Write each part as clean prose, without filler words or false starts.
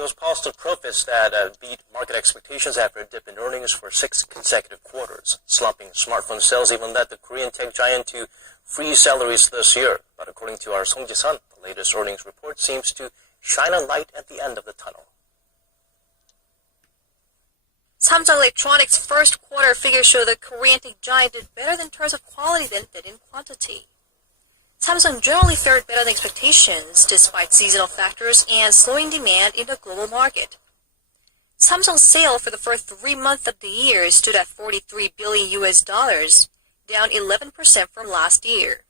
Those posted profits that beat market expectations after a dip in earnings for 6 consecutive quarters. Slumping smartphone sales even led the Korean tech giant to freeze salaries this year. But according to our Song Ji-sun, the latest earnings report seems to shine a light at the end of the tunnel. Samsung Electronics' first quarter figures show the Korean tech giant did better in terms of quality than it did in quantity. Samsung generally fared better than expectations despite seasonal factors and slowing demand in the global market. Samsung's sales for the first 3 months of the year stood at $43 billion, down 11% from last year.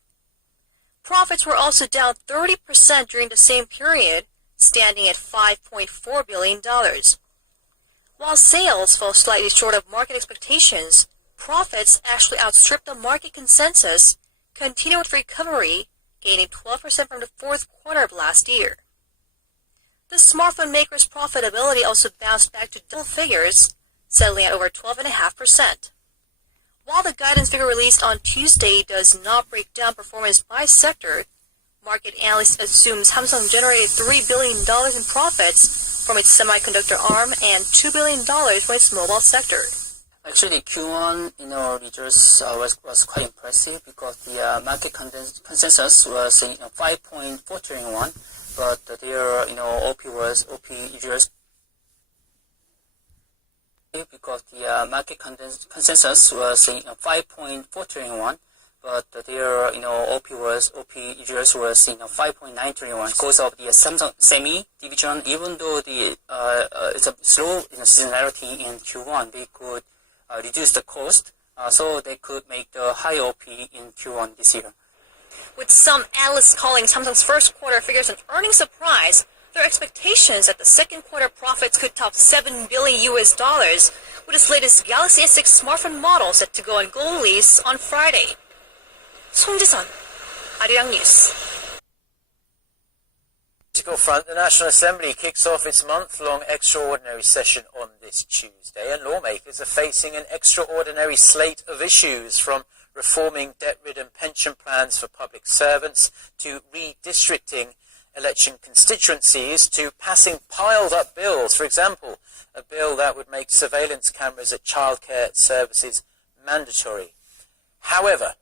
Profits were also down 30% during the same period, standing at $5.4 billion. While sales fell slightly short of market expectations, profits actually outstripped the market consensus, continued with recovery, gaining 12% from the fourth quarter of last year. The smartphone maker's profitability also bounced back to double figures, settling at over 12.5%. While the guidance figure released on Tuesday does not break down performance by sector, market analysts assume Samsung generated $3 billion in profits from its semiconductor arm and $2 billion from its mobile sector. Actually, Q1 results was quite impressive because the market consensus was 5.4 trillion won, but their OP just because the market consensus was 5.4 trillion won, but their OP was 5.9 trillion won. Because of the Samsung Semi division, even though the it's a slow seasonality in Q1, they could reduce the cost, so they could make the high OP in Q1 this year. With some analysts calling Samsung's first quarter figures an earnings surprise, there are expectations that the second quarter profits could top $7 billion with its latest Galaxy S6 smartphone model set to go on gold lease on Friday. Song Ji-sun, Arirang News. Political front, the National Assembly kicks off its month-long extraordinary session on this Tuesday, and lawmakers are facing an extraordinary slate of issues, from reforming debt-ridden pension plans for public servants to redistricting election constituencies to passing piled-up bills. For example, a bill that would make surveillance cameras at childcare services mandatory. However,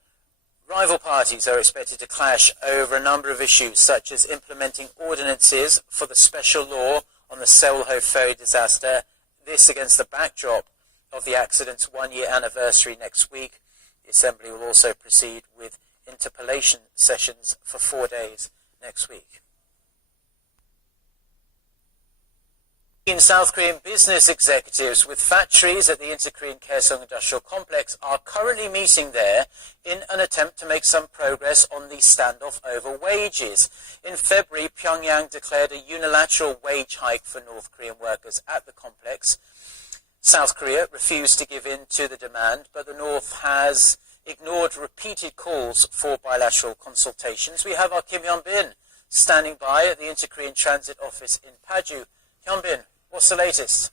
rival parties are expected to clash over a number of issues, such as implementing ordinances for the special law on the Seoul-Ho ferry disaster, this against the backdrop of the accident's one-year anniversary next week. The Assembly will also proceed with interpellation sessions for 4 days next week. South Korean business executives with factories at the Inter-Korean Kaesong Industrial Complex are currently meeting there in an attempt to make some progress on the standoff over wages. In February, Pyongyang declared a unilateral wage hike for North Korean workers at the complex. South Korea refused to give in to the demand, but the North has ignored repeated calls for bilateral consultations. We have our Kim Hyun-bin standing by at the Inter-Korean Transit Office in Paju. Hyun-bin, what's the latest?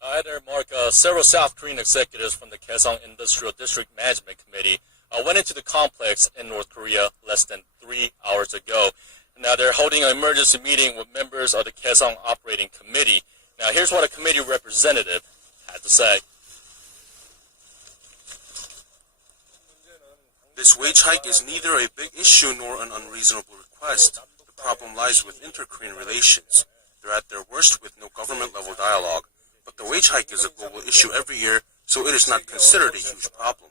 Hi there, Mark. Several South Korean executives from the Kaesong Industrial District Management Committee went into the complex in North Korea less than 3 hours ago. Now they're holding an emergency meeting with members of the Kaesong Operating Committee. Now here's what a committee representative had to say. This wage hike is neither a big issue nor an unreasonable request. The problem lies with inter-Korean relations. They're at their worst with no government-level dialogue. But the wage hike is a global issue every year, so it is not considered a huge problem.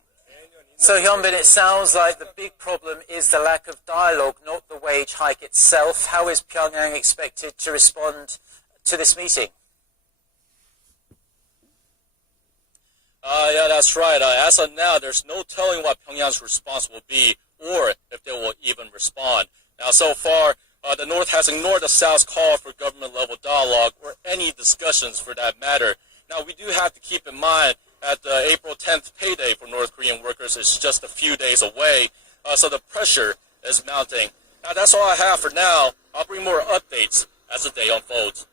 So, Hyun-bin, it sounds like the big problem is the lack of dialogue, not the wage hike itself. How is Pyongyang expected to respond to this meeting? Yeah, that's right. As of now, there's no telling what Pyongyang's response will be, or if they will even respond. Now, so far, the North has ignored the South's call for government-level dialogue, or any discussions for that matter. Now, we do have to keep in mind that the April 10th payday for North Korean workers is just a few days away, so the pressure is mounting. Now, that's all I have for now. I'll bring more updates as the day unfolds.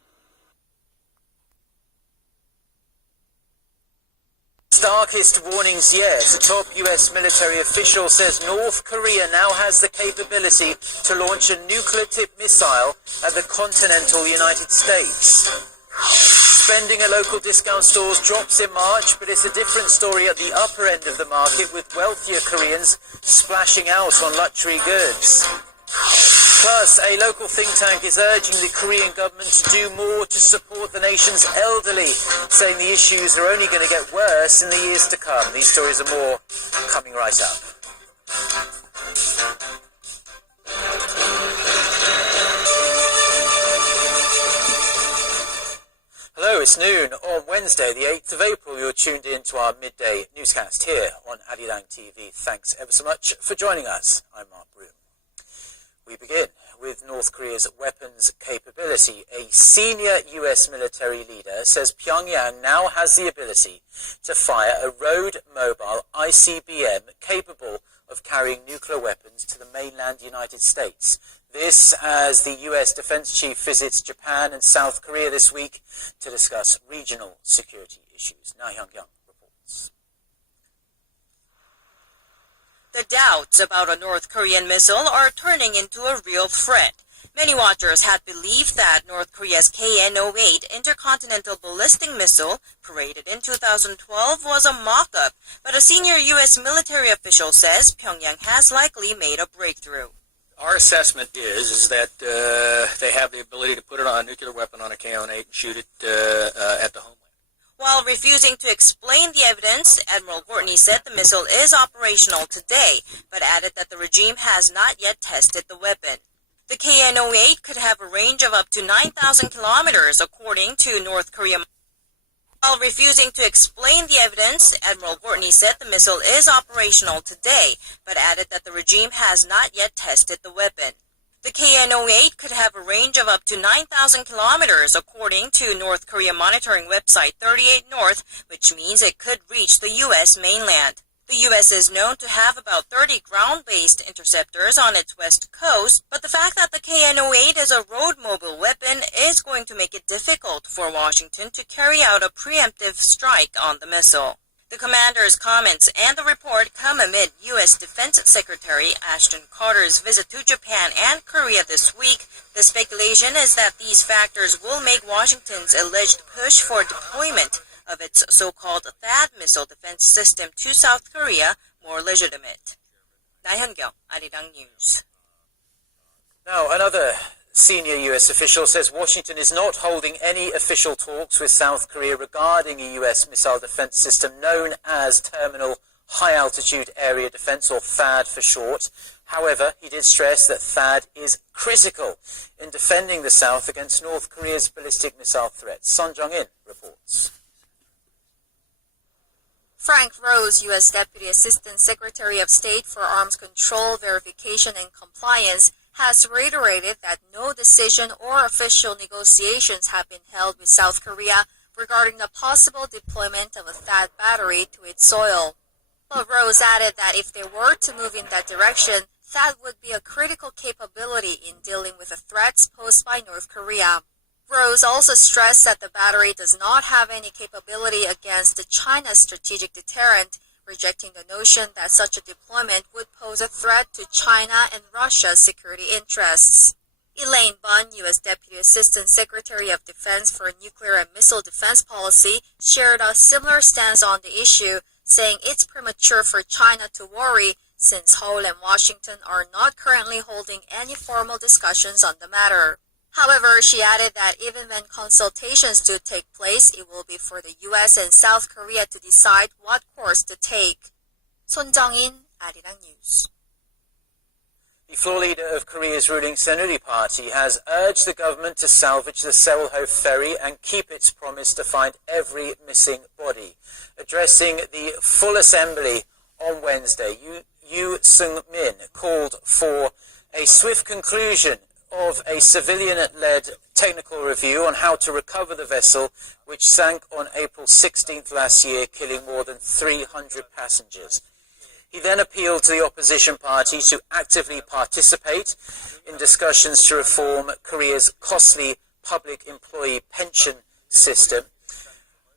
Starkest warnings yet. A top US military official says North Korea now has the capability to launch a nuclear-tipped missile at the continental United States. Spending at local discount stores drops in March, but it's a different story at the upper end of the market, with wealthier Koreans splashing out on luxury goods. Plus, a local think tank is urging the Korean government to do more to support the nation's elderly, saying the issues are only going to get worse in the years to come. These stories are more coming right up. Hello, it's noon on Wednesday, the 8th of April. You're tuned in to our midday newscast here on Arirang TV. Thanks ever so much for joining us. I'm Mark Broom. We begin with North Korea's weapons capability. A senior US military leader says Pyongyang now has the ability to fire a road-mobile ICBM capable of carrying nuclear weapons to the mainland United States. This as the US defense chief visits Japan and South Korea this week to discuss regional security issues. Na Hyung-kyung reports. The doubts about a North Korean missile are turning into a real threat. Many watchers had believed that North Korea's KN-08 intercontinental ballistic missile, paraded in 2012, was a mock-up, but a senior U.S. military official says Pyongyang has likely made a breakthrough. Our assessment is that they have the ability to put it on a nuclear weapon on a KN-08 and shoot it at the homeland. While refusing to explain the evidence, Admiral Courtney said the missile is operational today, but added that the regime has not yet tested the weapon. The KN-08 could have a range of up to 9,000 kilometers, according to North Korea. While refusing to explain the evidence, Admiral Courtney said the missile is operational today, but added that the regime has not yet tested the weapon. The KN-08 could have a range of up to 9,000 kilometers, according to North Korea monitoring website 38 North, which means it could reach the U.S. mainland. The U.S. is known to have about 30 ground-based interceptors on its west coast, but the fact that the KN-08 is a road-mobile weapon is going to make it difficult for Washington to carry out a preemptive strike on the missile. The commander's comments and the report come amid U.S. Defense Secretary Ashton Carter's visit to Japan and Korea this week. The speculation is that these factors will make Washington's alleged push for deployment of its so-called THAAD missile defense system to South Korea more legitimate. Na Hyun-kyung, Arirang News. Now, another senior U.S. official says Washington is not holding any official talks with South Korea regarding a U.S. missile defense system known as Terminal High Altitude Area Defense, or THAAD for short. However, he did stress that THAAD is critical in defending the South against North Korea's ballistic missile threats. Son Jong-in reports. Frank Rose, U.S. Deputy Assistant Secretary of State for Arms Control, Verification and Compliance, has reiterated that no decision or official negotiations have been held with South Korea regarding the possible deployment of a THAAD battery to its soil. But Rose added that if they were to move in that direction, THAAD would be a critical capability in dealing with the threats posed by North Korea. Rose also stressed that the battery does not have any capability against China's strategic deterrent, rejecting the notion that such a deployment would pose a threat to China and Russia's security interests. Elaine Bunn, U.S. Deputy Assistant Secretary of Defense for Nuclear and Missile Defense Policy, shared a similar stance on the issue, saying it's premature for China to worry since Seoul and Washington are not currently holding any formal discussions on the matter. However, she added that even when consultations do take place, it will be for the U.S. and South Korea to decide what course to take. Son Jong-in, Arirang News. The floor leader of Korea's ruling Saenuri Party has urged the government to salvage the Seoul-Ho ferry and keep its promise to find every missing body. Addressing the full assembly on Wednesday, Yoo Seung-min called for a swift conclusion of a civilian-led technical review on how to recover the vessel, which sank on April 16th last year, killing more than 300 passengers. He then appealed to the opposition party to actively participate in discussions to reform Korea's costly public employee pension system,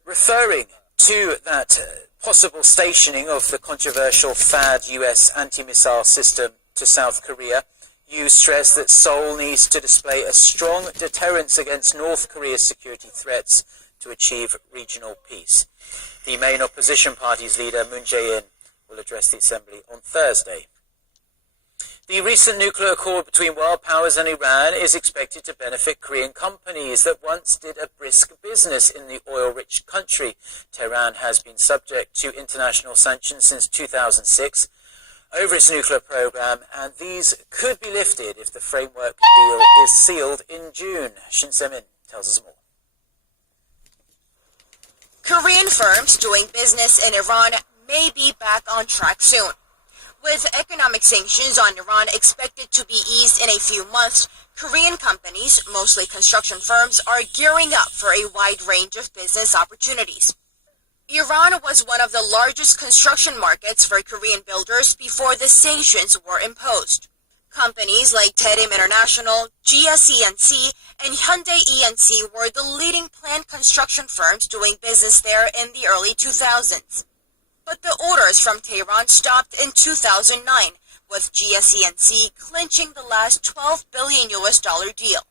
referring to that possible stationing of the controversial THAAD US anti-missile system to South Korea, Yu stressed that Seoul needs to display a strong deterrence against North Korea's security threats to achieve regional peace. The main opposition party's leader, Moon Jae-in, will address the assembly on Thursday. The recent nuclear accord between world powers and Iran is expected to benefit Korean companies that once did a brisk business in the oil-rich country. Tehran has been subject to international sanctions since 2006 over its nuclear program, and these could be lifted if the framework deal is sealed in June. Shin Se-min tells us more. Korean firms doing business in Iran may be back on track soon. With economic sanctions on Iran expected to be eased in a few months, Korean companies, mostly construction firms, are gearing up for a wide range of business opportunities. Iran was one of the largest construction markets for Korean builders before the sanctions were imposed. Companies like Taerim International, GS-ENC, and Hyundai E&C were the leading planned construction firms doing business there in the early 2000s. But the orders from Tehran stopped in 2009, with GS-ENC clinching the last $12 billion deal.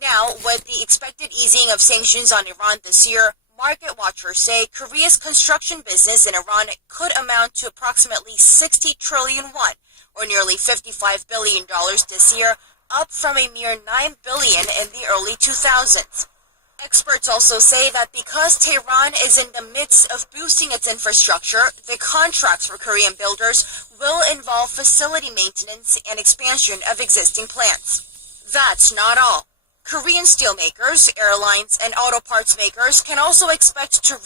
Now, with the expected easing of sanctions on Iran this year, market watchers say Korea's construction business in Iran could amount to approximately 60 trillion won, or nearly $55 billion this year, up from a mere $9 billion in the early 2000s. Experts also say that because Tehran is in the midst of boosting its infrastructure, the contracts for Korean builders will involve facility maintenance and expansion of existing plants. That's not all. Korean steelmakers, airlines, and auto parts makers can also expect to